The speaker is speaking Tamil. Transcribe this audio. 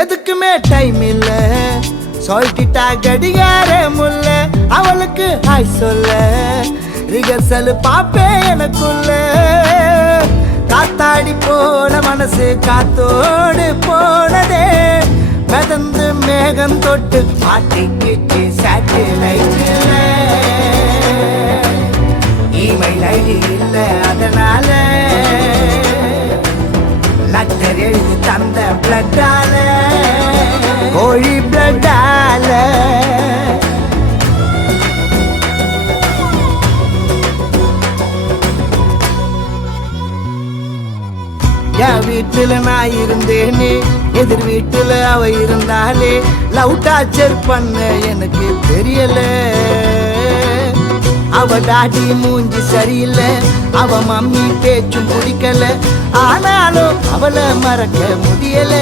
எதுக்குமே டைம் இல்ல சொல்லிட்டா கடிகார முல்ல அவளுக்கு ஹாய் சொல்ல ரிகர்சல் பாப்பே எனக்குள்ள காத்தாடி போன மனசு காத்தோடு போனதே மிதந்து மேகம் தொட்டு மாட்டிக்கிட்டு சேட்டலைட்ல இமெயில் ஐடி இல்ல அதனால லெட்டர் எழுதி தந்த பிளட்டால கோழி பிளட்டால என் வீட்டுல நான் இருந்தேனே எதிர் வீட்டுல அவ இருந்தாலே லவ் டார்ச்சர் பண்ண எனக்கு தெரியல அவ டாடி மூஞ்சி சரியில்லை அவ மம்மி பேச்சும் பிடிக்கல ஆனாலும் அவளை மறக்க முடியல